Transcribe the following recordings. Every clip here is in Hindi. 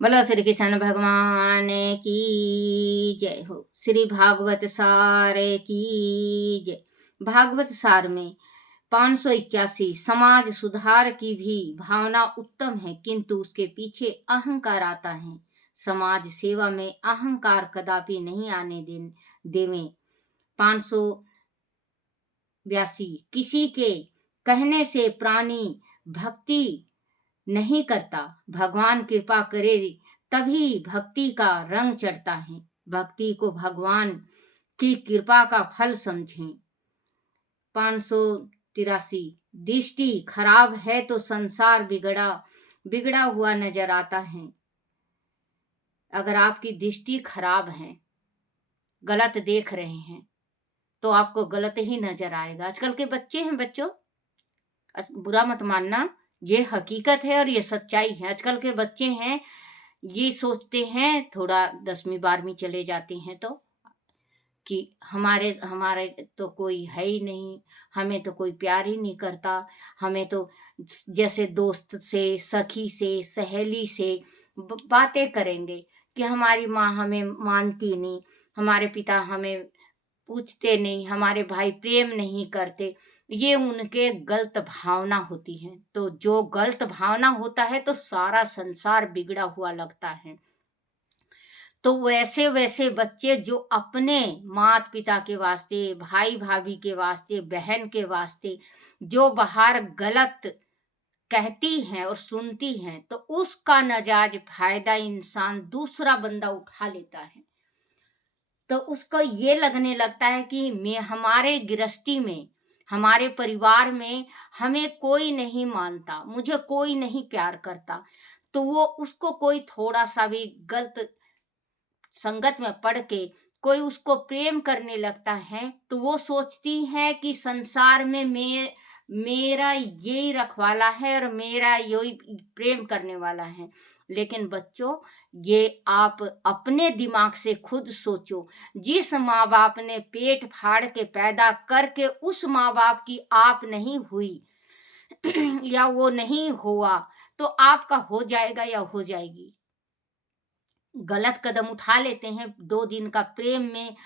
बोलो श्री कृष्ण भगवान की जय हो। श्री भागवत सार की जय। भागवत सार में 581 समाज सुधार की भी भावना उत्तम है, किंतु उसके पीछे अहंकार आता है। समाज सेवा में अहंकार कदापि नहीं आने देवें। 582 किसी के कहने से प्राणी भक्ति नहीं करता, भगवान कृपा करे तभी भक्ति का रंग चढ़ता है। भक्ति को भगवान की कृपा का फल समझें। 583 दृष्टि खराब है तो संसार बिगड़ा बिगड़ा हुआ नजर आता है। अगर आपकी दृष्टि खराब है, गलत देख रहे हैं, तो आपको गलत ही नजर आएगा। आजकल के बच्चे हैं, बच्चों बुरा मत मानना, ये हकीकत है और ये सच्चाई है। आजकल के बच्चे हैं, ये सोचते हैं, थोड़ा 10वीं 12वीं चले जाते हैं तो कि हमारे हमारे तो कोई है ही नहीं, हमें तो कोई प्यार ही नहीं करता, हमें तो जैसे दोस्त से, सखी से, सहेली से बातें करेंगे कि हमारी माँ हमें मानती नहीं, हमारे पिता हमें पूछते नहीं, हमारे भाई प्रेम नहीं करते। ये उनके गलत भावना होती है। तो जो गलत भावना होता है तो सारा संसार बिगड़ा हुआ लगता है। तो वैसे वैसे बच्चे जो अपने माता पिता के वास्ते, भाई भाभी के वास्ते, बहन के वास्ते जो बाहर गलत कहती हैं और सुनती हैं, तो उसका नाजायज फायदा इंसान दूसरा बंदा उठा लेता है। तो उसको ये लगने लगता है कि मैं हमारे गृहस्थी में, हमारे परिवार में हमें कोई नहीं मानता, मुझे कोई नहीं प्यार करता। तो वो उसको कोई थोड़ा सा भी गलत संगत में पड़ के कोई उसको प्रेम करने लगता है, तो वो सोचती है कि संसार में मेरा यही रखवाला है और मेरा यही प्रेम करने वाला है। लेकिन बच्चों, ये आप अपने दिमाग से खुद सोचो। जिस माँ बाप ने पेट फाड़ के पैदा करके उस माँ बाप की आप नहीं हुई या वो नहीं हुआ, तो आपका हो जाएगा या हो जाएगी। गलत कदम उठा लेते हैं, 2 दिन का प्रेम में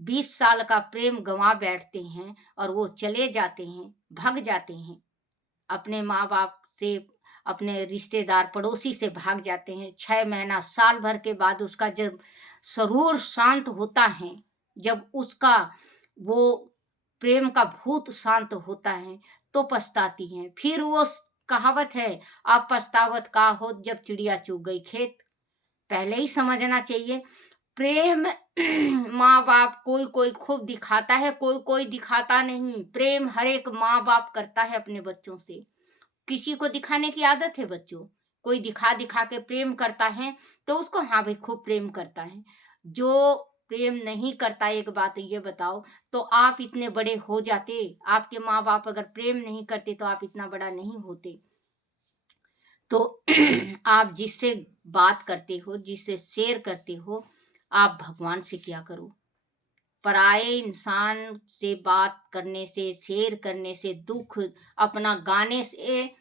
20 साल का प्रेम गंवा बैठते हैं और वो चले जाते हैं, भाग जाते हैं अपने माँ बाप से, अपने रिश्तेदार पड़ोसी से भाग जाते हैं। 6 महीना साल भर के बाद उसका जब स्वरूर शांत होता है, जब उसका वो प्रेम का भूत शांत होता है, तो पछताती हैं। फिर वो कहावत है, आप पछतावत का हो जब चिड़िया चुग गई खेत। पहले ही समझना चाहिए प्रेम माँ बाप कोई कोई खूब दिखाता है, कोई कोई दिखाता नहीं। प्रेम हर एक माँ बाप करता है अपने बच्चों से। किसी को दिखाने की आदत है बच्चों, कोई दिखा दिखा के प्रेम करता है तो उसको हाँ भाई खूब प्रेम करता है। जो प्रेम नहीं करता, एक बात ये बताओ, तो आप इतने बड़े हो जाते? आपके माँ बाप अगर प्रेम नहीं करते तो आप इतना बड़ा नहीं होते। तो आप जिससे बात करते हो, जिससे शेयर करते हो, आप भगवान से क्या करो। पराये इंसान से बात करने से, शेयर करने से, दुख अपना गाने से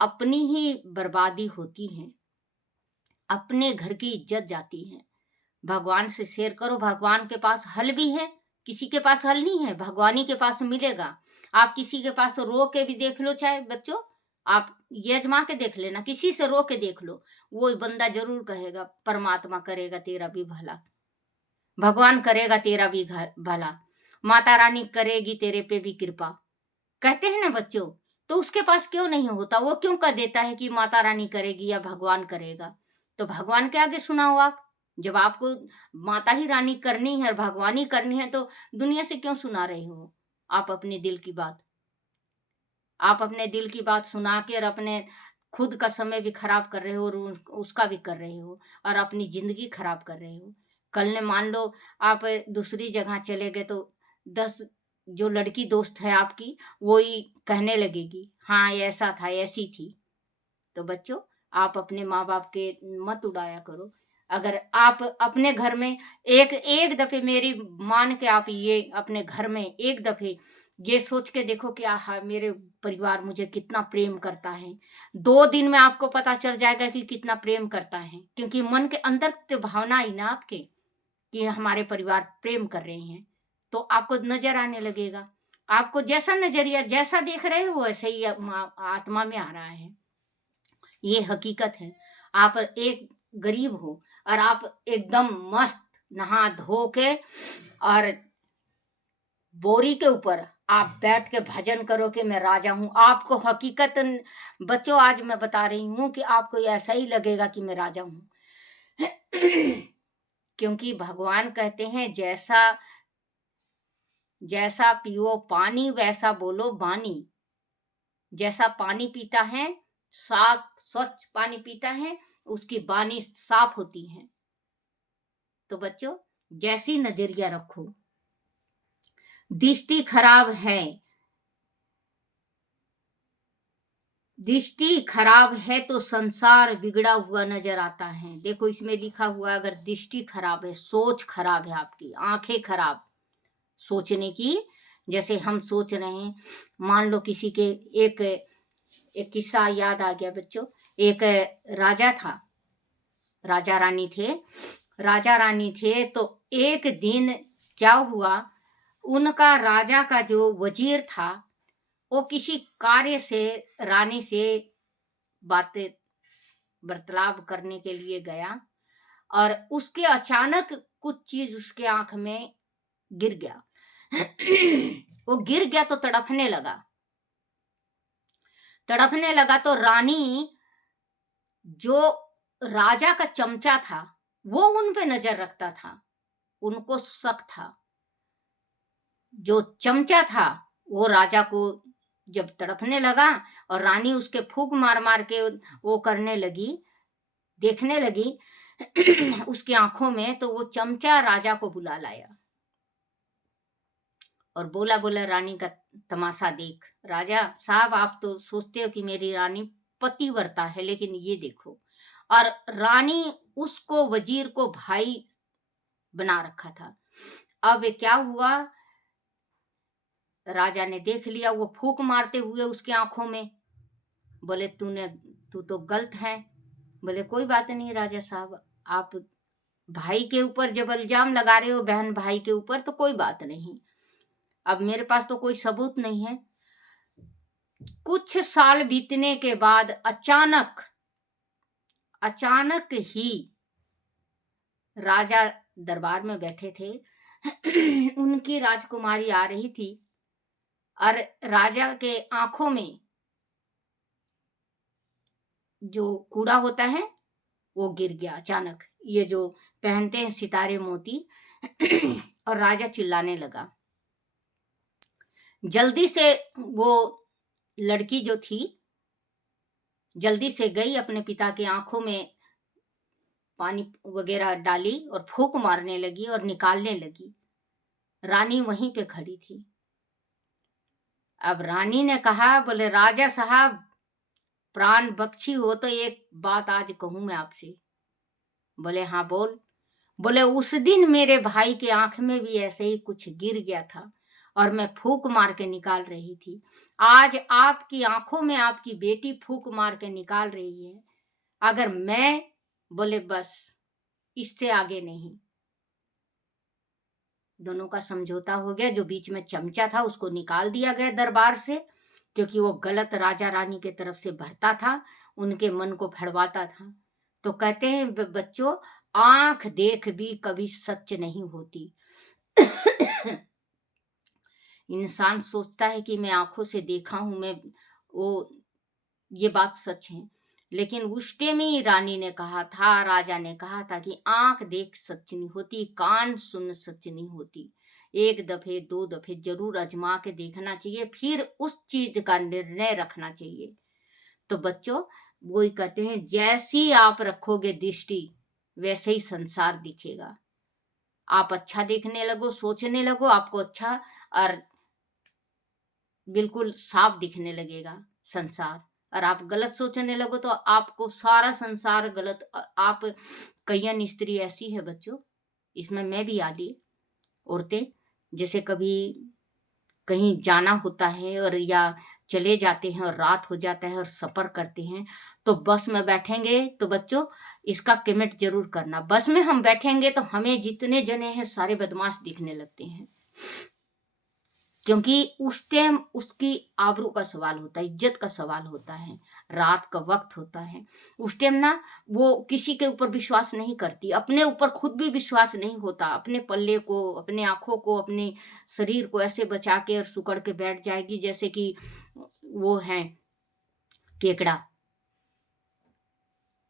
अपनी ही बर्बादी होती है, अपने घर की इज्जत जाती है। भगवान से शेयर करो, भगवान के पास हल भी है। किसी के पास हल नहीं है, भगवान ही के पास मिलेगा। आप किसी के पास रो के भी देख लो, चाहे बच्चों आप ये आजमा के देख लेना, किसी से रो के देख लो, वो बंदा जरूर कहेगा परमात्मा करेगा तेरा भी भला, भगवान करेगा तेरा भी भला, माता रानी करेगी तेरे पे भी कृपा, कहते हैं ना बच्चों। तो उसके पास क्यों नहीं होता? वो क्यों कह देता है कि माता रानी करेगी या भगवान करेगा? तो भगवान के आगे सुनाओ आप। जब आपको माता ही रानी करनी है और भगवान ही करनी है, तो दुनिया से क्यों सुना रहे हो आप अपने दिल की बात? आप अपने दिल की बात सुना के और अपने खुद का समय भी खराब कर रहे हो और उसका भी कर रहे हो और अपनी जिंदगी खराब कर रहे हो। कल ने मान लो आप दूसरी जगह चले गए तो 10 जो लड़की दोस्त है आपकी, वो ही कहने लगेगी हाँ ये ऐसा था, ऐसी थी। तो बच्चों, आप अपने माँ बाप के मत उड़ाया करो। अगर आप अपने घर में एक एक दफे, मेरी मान के आप ये अपने घर में एक दफे ये सोच के देखो कि आहा मेरे परिवार मुझे कितना प्रेम करता है। 2 दिन में आपको पता चल जाएगा कि कितना प्रेम करता है, क्योंकि मन के अंदर तो भावना आई ना आपके कि हमारे परिवार प्रेम कर रहे हैं, तो आपको नज़र आने लगेगा। आपको जैसा नज़रिया जैसा देख रहे हो वैसे ही आत्मा में आ रहा है। ये हकीकत है। आप एक गरीब हो और आप एकदम मस्त नहा धो के और बोरी के ऊपर आप बैठ के भजन करो कि मैं राजा हूँ। आपको हकीकतन बच्चों आज मैं बता रही हूँ कि आपको ऐसा ही लगेगा कि मैं राजा हूँ। क्योंकि भगवान कहते हैं जैसा जैसा पियो पानी वैसा बोलो बानी। जैसा पानी पीता है, साफ स्वच्छ पानी पीता है, उसकी वाणी साफ होती है। तो बच्चों जैसी नजरिया रखो, दृष्टि खराब है, दृष्टि खराब है तो संसार बिगड़ा हुआ नजर आता है। देखो इसमें लिखा हुआ अगर दृष्टि खराब है, सोच खराब है, आपकी आंखें खराब सोचने की, जैसे हम सोच रहे हैं, मान लो किसी के एक किस्सा याद आ गया बच्चों। एक राजा था, राजा रानी थे, राजा रानी थे। तो एक दिन क्या हुआ, उनका राजा का जो वजीर था वो किसी कार्य से रानी से बातें वार्तालाप करने के लिए गया और उसके अचानक कुछ चीज उसके आंख में गिर गया। वो गिर गया तो तड़पने लगा तो रानी जो राजा का चमचा था वो उन पे नजर रखता था, उनको शक था। जो चमचा था वो राजा को जब तड़पने लगा और रानी उसके फूंक मार मार के वो करने लगी, देखने लगी उसकी आंखों में, तो वो चमचा राजा को बुला लाया और बोला बोला रानी का तमाशा देख। राजा साहब आप तो सोचते हो कि मेरी रानी पतिव्रता है, लेकिन ये देखो। और रानी उसको वजीर को भाई बना रखा था। अब क्या हुआ, राजा ने देख लिया, वो फूंक मारते हुए उसकी आंखों में, बोले तू तो गलत है। बोले कोई बात नहीं राजा साहब, आप भाई के ऊपर जब इल्जाम लगा रहे हो, बहन भाई के ऊपर, तो कोई बात नहीं, अब मेरे पास तो कोई सबूत नहीं है। कुछ साल बीतने के बाद अचानक ही राजा दरबार में बैठे थे। उनकी राजकुमारी आ रही थी और राजा के आंखों में जो कूड़ा होता है वो गिर गया अचानक, ये जो पहनते हैं सितारे मोती। और राजा चिल्लाने लगा। जल्दी से वो लड़की जो थी जल्दी से गई, अपने पिता की आंखों में पानी वगैरह डाली और फूंक मारने लगी और निकालने लगी। रानी वहीं पे खड़ी थी। अब रानी ने कहा, बोले राजा साहब प्राण बख्शी हो तो एक बात आज कहूं मैं आपसे। बोले हाँ बोल। बोले उस दिन मेरे भाई के आंख में भी ऐसे ही कुछ गिर गया था और मैं फूंक मार के निकाल रही थी। आज आपकी आंखों में आपकी बेटी फूंक मार के निकाल रही है, अगर मैं, बोले बस इससे आगे नहीं। दोनों का समझौता हो गया। जो बीच में चमचा था उसको निकाल दिया गया दरबार से, क्योंकि वो गलत राजा रानी के तरफ से भरता था, उनके मन को भड़वाता था। तो कहते हैं बच्चों, आंख देख भी कभी सच नहीं होती। इंसान सोचता है कि मैं आंखों से देखा हूं, मैं वो, ये बात सच है। लेकिन उस टाइम ही रानी ने कहा था, राजा ने कहा था कि आंख देख सच नहीं होती, कान सुन सच नहीं होती। एक दफे दो दफे जरूर आजमा के देखना चाहिए, फिर उस चीज का निर्णय रखना चाहिए। तो बच्चों वही कहते हैं, जैसी आप रखोगे दृष्टि वैसे ही संसार दिखेगा। आप अच्छा देखने लगो, सोचने लगो, आपको अच्छा और बिल्कुल साफ दिखने लगेगा संसार। और आप गलत सोचने लगो तो आपको सारा संसार गलत। आप कईयान स्त्री ऐसी है बच्चों, इसमें मैं भी आती, औरतें जैसे कभी कहीं जाना होता है और या चले जाते हैं और रात हो जाता है और सफ़र करते हैं, तो बस में बैठेंगे तो बच्चों इसका कमेंट ज़रूर करना। बस में हम बैठेंगे तो हमें जितने जने हैं सारे बदमाश दिखने लगते हैं। क्योंकि उस टाइम उसकी आबरू का सवाल होता है, इज्जत का सवाल होता है, रात का वक़्त होता है। उस टाइम ना वो किसी के ऊपर विश्वास नहीं करती, अपने ऊपर खुद भी विश्वास नहीं होता। अपने पल्ले को, अपने आँखों को, अपने शरीर को ऐसे बचा के और सिकुड़ के बैठ जाएगी जैसे कि वो हैं केकड़ा,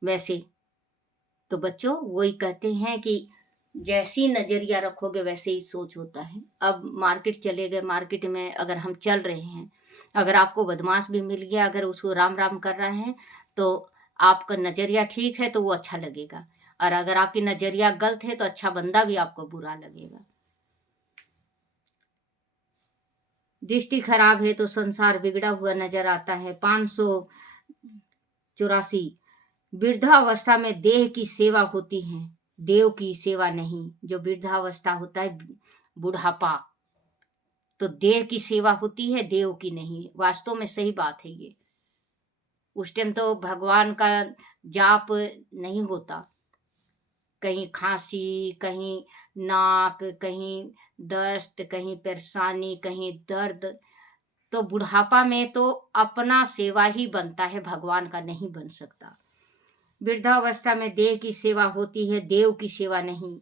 वैसे। तो बच्चों वही कहते हैं कि जैसी नज़रिया रखोगे वैसे ही सोच होता है। अब मार्केट चले गए, मार्केट में अगर हम चल रहे हैं, अगर आपको बदमाश भी मिल गया, अगर उसको राम राम कर रहे हैं, तो आपका नज़रिया ठीक है तो वो अच्छा लगेगा, और अगर आपकी नज़रिया गलत है तो अच्छा बंदा भी आपको बुरा लगेगा। दृष्टि खराब है तो संसार बिगड़ा हुआ नजर आता है। 584। वृद्धावस्था में देह की सेवा होती है, देव की सेवा नहीं। जो वृद्धावस्था होता है, बुढ़ापा, तो देह की सेवा होती है, देव की नहीं। वास्तव में सही बात है ये। उस टाइम तो भगवान का जाप नहीं होता, कहीं खांसी, कहीं नाक, कहीं दस्त, कहीं परेशानी, कहीं दर्द। तो बुढ़ापा में तो अपना सेवा ही बनता है, भगवान का नहीं बन सकता। वृद्धावस्था में देह की सेवा होती है, देव की सेवा नहीं।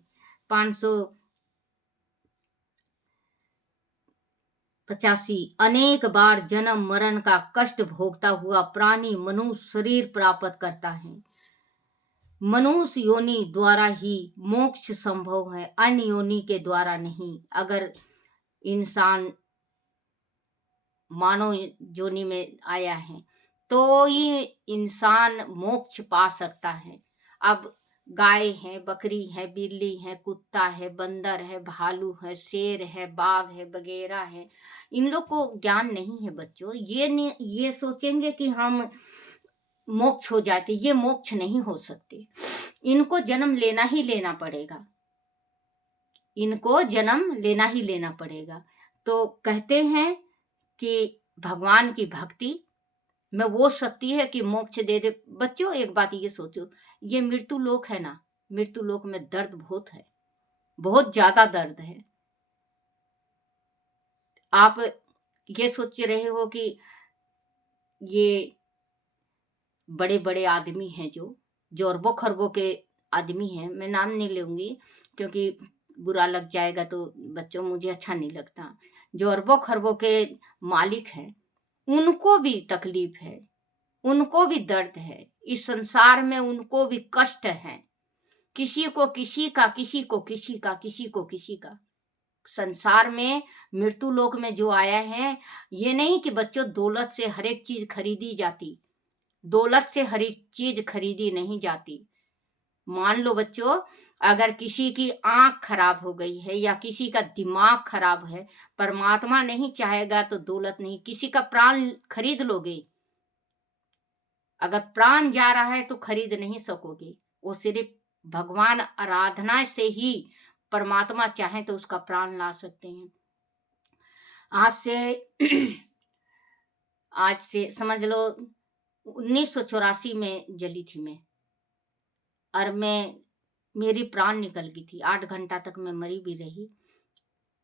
585। अनेक बार जन्म मरण का कष्ट भोगता हुआ प्राणी मनुष्य शरीर प्राप्त करता है। मनुष्य योनि द्वारा ही मोक्ष संभव है, अन्य योनि के द्वारा नहीं। अगर इंसान मानव योनि में आया है तो ही इंसान मोक्ष पा सकता है। अब गाय है, बकरी है, बिल्ली है, कुत्ता है, बंदर है, भालू है, शेर है, बाघ है, बगेरा है, इन लोग को ज्ञान नहीं है बच्चों। ये सोचेंगे कि हम मोक्ष हो जाते, ये मोक्ष नहीं हो सकते। इनको जन्म लेना ही लेना पड़ेगा, इनको जन्म लेना ही लेना पड़ेगा। तो कहते हैं कि भगवान की भक्ति में वो शक्ति है कि मोक्ष दे दे। बच्चों एक बात ये सोचो, ये मृत्यु लोक है ना, मृत्यु लोक में दर्द बहुत है, बहुत ज्यादा दर्द है। आप ये सोच रहे हो कि ये बड़े बड़े आदमी हैं जो अरबों खरबों के आदमी हैं, मैं नाम नहीं लूंगी क्योंकि बुरा लग जाएगा, तो बच्चों मुझे अच्छा नहीं लगता। जो अरबों खरबों के मालिक हैं उनको भी तकलीफ है, उनको भी दर्द है, इस संसार में उनको भी कष्ट है। किसी को किसी का, किसी को किसी का, किसी को किसी का। संसार में मृत्यु लोक में जो आया है, ये नहीं कि बच्चों दौलत से हर एक चीज खरीदी जाती, दौलत से हर एक चीज खरीदी नहीं जाती। मान लो बच्चों, अगर किसी की आंख खराब हो गई है या किसी का दिमाग खराब है, परमात्मा नहीं चाहेगा तो दौलत नहीं, किसी का प्राण खरीद लोगे, अगर प्राण जा रहा है तो खरीद नहीं सकोगे। वो सिर्फ भगवान आराधना से ही परमात्मा चाहे तो उसका प्राण ला सकते हैं। आज से आज से समझ लो 1984 में जली थी मैं, और मेरी प्राण निकल गई थी। 8 घंटा तक मैं मरी भी रही,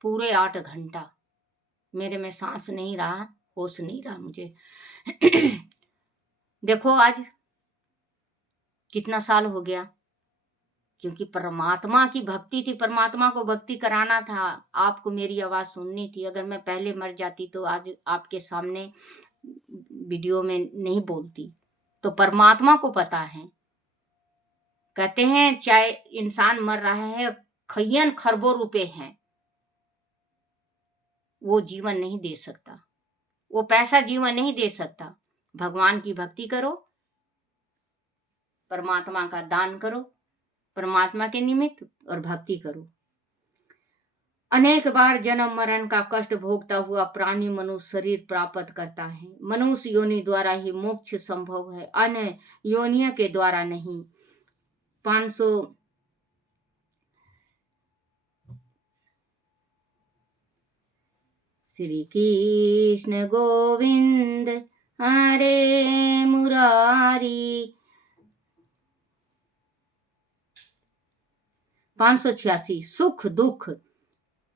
पूरे 8 घंटा मेरे में सांस नहीं रहा, होश नहीं रहा मुझे। देखो आज कितना साल हो गया, क्योंकि परमात्मा की भक्ति थी, परमात्मा को भक्ति कराना था, आपको मेरी आवाज सुननी थी। अगर मैं पहले मर जाती तो आज आपके सामने वीडियो में नहीं बोलती। तो परमात्मा को पता है, कहते हैं चाहे इंसान मर रहा है, खयन खरबों रुपए हैं, वो जीवन नहीं दे सकता, वो पैसा जीवन नहीं दे सकता। भगवान की भक्ति करो, परमात्मा का दान करो, परमात्मा के निमित्त, और भक्ति करो। अनेक बार जन्म मरण का कष्ट भोगता हुआ प्राणी मनुष्य शरीर प्राप्त करता है। मनुष्य योनि द्वारा ही मोक्ष संभव है, अन्य योनियों के द्वारा नहीं। 500 7 श्री कृष्ण गोविंद हरे मुरारी। 586 सुख दुख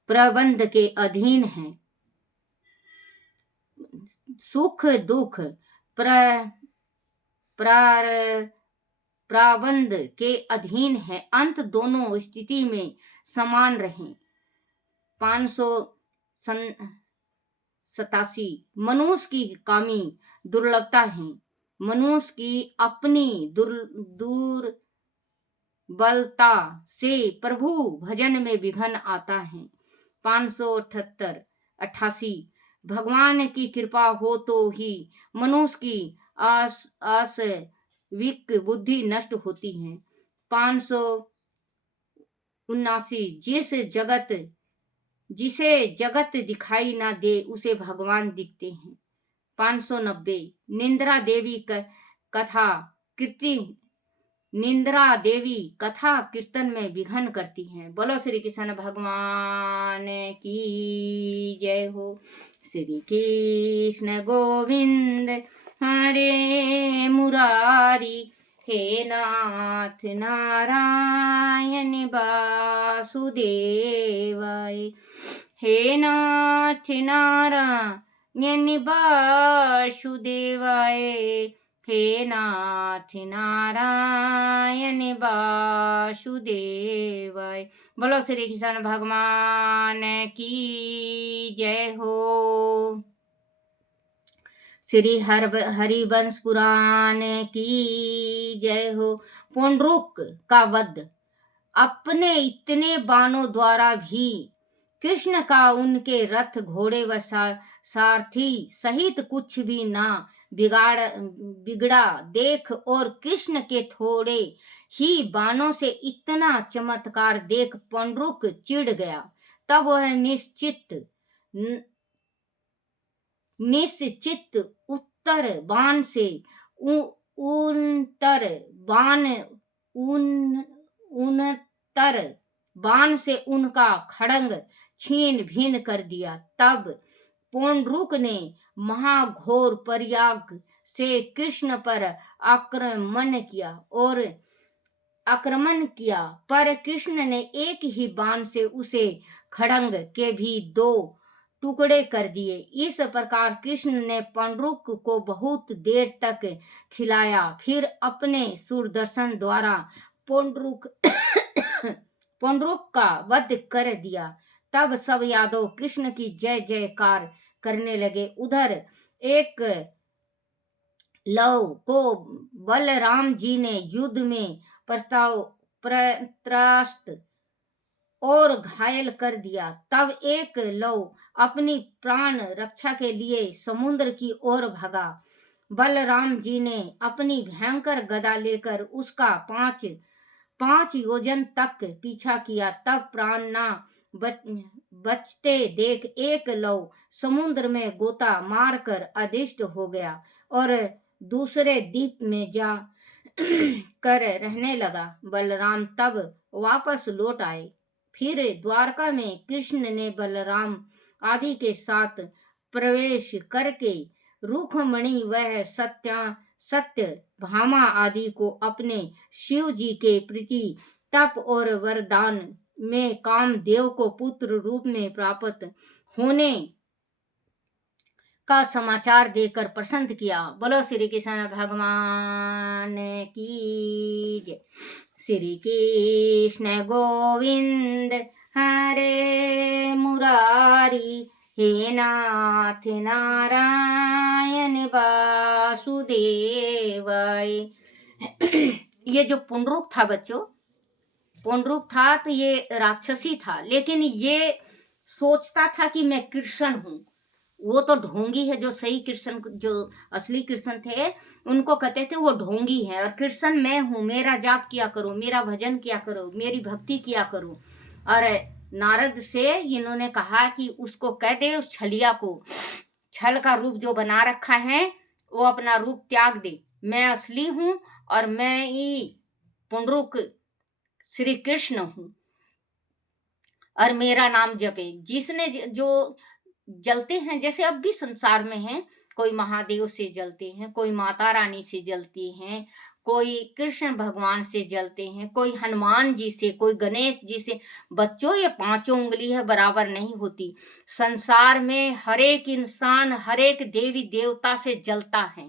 प्रबंध के अधीन है। सुख दुख प्राबंध के अधीन है, अंत दोनों स्थिति में समान रहें। 587 मनुष्य की कामी दुर्लभता है, मनुष्य की अपनी दुर्बलता से प्रभु भजन में विघ्न आता है। 588 भगवान की कृपा हो तो ही मनुष्य की आसविक बुद्धि नष्ट होती है। 579 जिसे जगत दिखाई ना दे उसे भगवान दिखते हैं। 590 निंद्रा देवी कथा कीर्तन में विघ्न करती हैं। बोलो श्री कृष्ण भगवान की जय हो। श्री कृष्ण गोविंद हरे मुरारी। हे नाथ नारायण वासुदेवाय। हे नाथ नारायण वासुदेवाय। हे नाथ नारायण वासुदेवाय। बोलो श्री कृष्ण भगवान की जय हो। श्री हरिवंश पुराण की जय हो। पुंडरूक का वध। अपने इतने बाणों द्वारा भी कृष्ण का उनके रथ घोड़े व सारथी सहित कुछ भी ना बिगड़ा देख और कृष्ण के थोड़े ही बाणों से इतना चमत्कार देख पुंडरूक चिढ़ गया। तब वह निश्चित उत्तर बाण से उनका खड़ंग छीन भिन कर दिया। तब पुंडरूक ने महाघोर प्रयाग से कृष्ण पर आक्रमण किया पर कृष्ण ने एक ही बाण से उसे खड़ंग के भी 2 टुकड़े कर दिए। इस प्रकार कृष्ण ने पुंडरूक को बहुत देर तक खिलाया, फिर अपने सुदर्शन द्वारा पुंडरूक का वध कर दिया। तब सब यादव कृष्ण की जय जयकार करने लगे। उधर एक लव को बलराम जी ने युद्ध में त्रस्त और घायल कर दिया। तब एक लव अपनी प्राण रक्षा के लिए समुद्र की ओर भागा। बलराम जी ने अपनी भयंकर गदा लेकर उसका 5 योजन तक पीछा किया। तब प्राण न बचते देख एक लव समुद्र में गोता मारकर अदृश्य हो गया और दूसरे द्वीप में जा कर रहने लगा। बलराम तब वापस लौट आए। फिर द्वारका में कृष्ण ने बलराम आदि के साथ प्रवेश करके रुक्मणी वह सत्यभामा आदि को अपने शिव जी के प्रति तप और वरदान में कामदेव को पुत्र रूप में प्राप्त होने का समाचार देकर प्रसन्न किया। बोलो श्री कृष्ण भगवान की जय। श्री कृष्ण गोविंद हरे मुरारी। हे नाथ नारायण वासुदेवाय। ये जो पुंडरूक था बच्चों, पुंडरूक था तो ये राक्षसी था, लेकिन ये सोचता था कि मैं कृष्ण हूँ। वो तो ढोंगी है। जो सही कृष्ण, जो असली कृष्ण थे उनको कहते थे वो ढोंगी है, और कृष्ण मैं हूँ, मेरा जाप किया करो, मेरा भजन किया करो, मेरी भक्ति किया करो। और नारद से इन्होंने कहा कि उसको कह दे, उस छलिया को, छल का रूप जो बना रखा है वो अपना रूप त्याग दे। मैं असली हूँ और मैं ही पुंडरूक श्री कृष्ण हूँ और मेरा नाम जपे। जिसने जो जलते हैं, जैसे अब भी संसार में हैं, कोई महादेव से जलते हैं, कोई माता रानी से जलती हैं, कोई कृष्ण भगवान से जलते हैं, कोई हनुमान जी से, कोई गणेश जी से। बच्चों, ये पांचों उंगली है बराबर नहीं होती। संसार में हर एक इंसान हर एक देवी देवता से जलता है।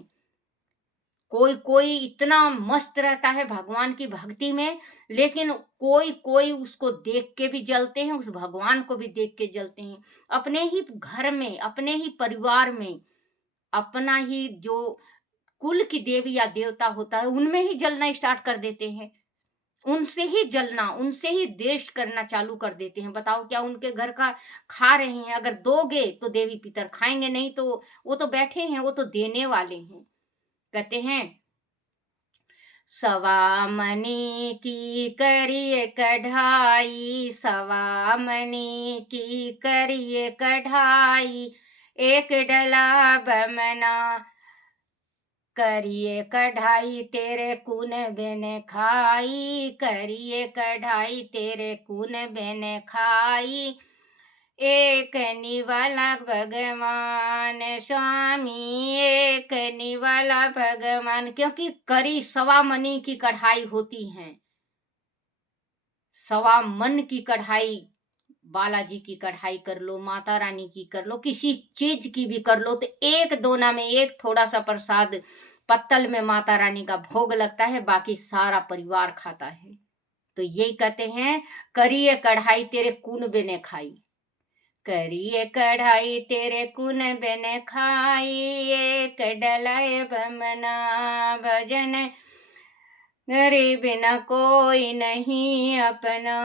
कोई कोई इतना मस्त रहता है भगवान की भक्ति में, लेकिन कोई कोई उसको देख के भी जलते हैं, उस भगवान को भी देख के जलते हैं। अपने ही घर में, अपने ही परिवार में, अपना ही जो कुल की देवी या देवता होता है, उनमें ही जलना स्टार्ट कर देते हैं। उनसे ही जलना, उनसे ही द्वेष करना चालू कर देते हैं। बताओ, क्या उनके घर का खा रहे हैं? अगर दोगे तो देवी पितर खाएंगे, नहीं तो वो तो बैठे हैं, वो तो देने वाले हैं। कहते हैं, सवा मणि की करिए कढ़ाई, सवा मणि की करिए कढ़ाई, एक डला बमना करिए कढ़ाई, तेरे कुन बिन खाई, करिए कढ़ाई, तेरे कुन बिन खाई, एक निवाला भगवान स्वामी, एक निवाला भगवान। क्योंकि करी सवा मनी की कढ़ाई होती है, सवा मन की कढ़ाई। बालाजी की कढ़ाई कर लो, माता रानी की कर लो, किसी चीज की भी कर लो, तो एक दोना में एक थोड़ा सा प्रसाद पत्तल में माता रानी का भोग लगता है, बाकी सारा परिवार खाता है। तो यही कहते हैं, करिए कढ़ाई तेरे कुन बिने खाई, करिए कढ़ाई तेरे कुन बिन खाई, एक डलाए बमना भजन, मेरे बिना कोई नहीं अपना।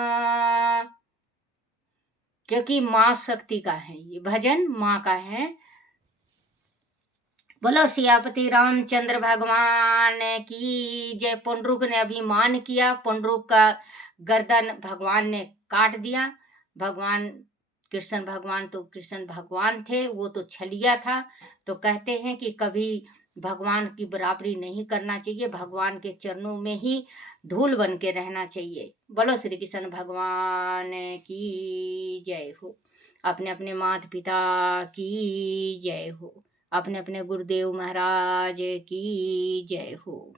क्योंकि माँ शक्ति का है, ये भजन माँ का है। बोलो सियापति रामचंद्र भगवान की जय। पुंडरूक ने अभिमान किया, पुंडरूक का गर्दन भगवान ने काट दिया। भगवान कृष्ण भगवान तो कृष्ण भगवान थे, वो तो छलिया था। तो कहते हैं कि कभी भगवान की बराबरी नहीं करना चाहिए, भगवान के चरणों में ही धूल बन के रहना चाहिए। बोलो श्री कृष्ण भगवान की जय हो। अपने अपने माता पिता की जय हो। अपने अपने गुरुदेव महाराज की जय हो।